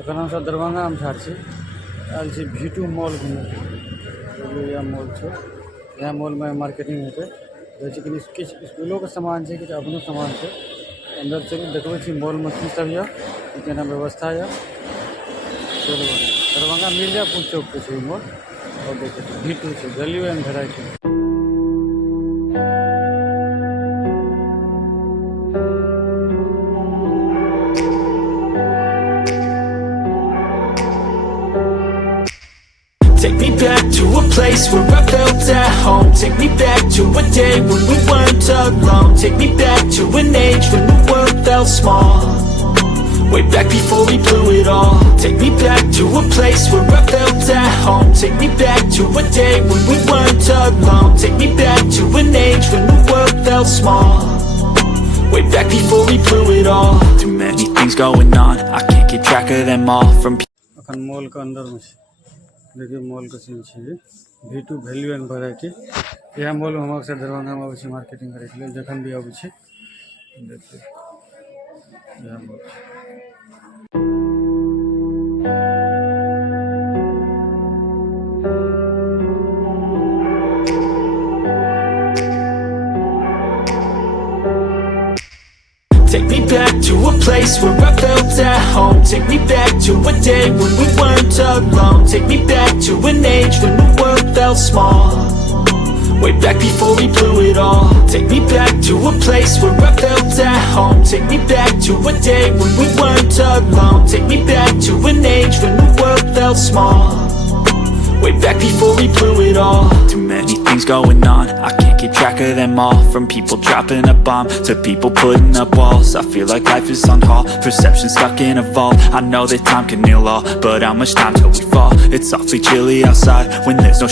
এখন हम सब दरभंगा में ठार छी आयल छी V2 मॉल घूमे यह मॉल है। यहाँ मॉल में मार्केटिंग होते जैसे कि किछु स्कूलों के सामान है, किछु अपनो सामान है। अंदर चलू देखबै छी मॉल में की सब है, केना व्यवस्था है। चलो दरभंगा मिर्जापुर चौक पे है मॉल और देखिए V2 है, value and variety. Take me back to a place where I felt at home. Take me back to a day when we weren't alone. Take me back to an age when the world felt small. Way back before we blew it all. Take me back to a place where I felt at home. Take me back to a day when we weren't alone. Take me back to an age when the world felt small. Way back before we blew it all. Too many things going on, I can't keep track of them all. From अखन mall के अंदर में देखिए mall के scene है V2 value and variety. यह mall में हम अक्सर दरभंगा में आबै मार्केटिंग करे के लिए, जखन भी आबै छी देखिए यह mall. Take me back to a place where I felt at home. Take me back to a day when we weren't alone. Take me back to an age when the world felt small. Way back before we blew it all. Take me back to a place where I felt at home. Take me back to a day when we weren't alone. Take me back to an age when the world felt small. Way back before we blew it all. Too many things going on, I can't keep track of them all. From people dropping a bomb to people putting up walls. I feel like life is on hold, perception stuck in a vault. I know that time can heal all, but how much time till we fall? It's awfully chilly outside when there's no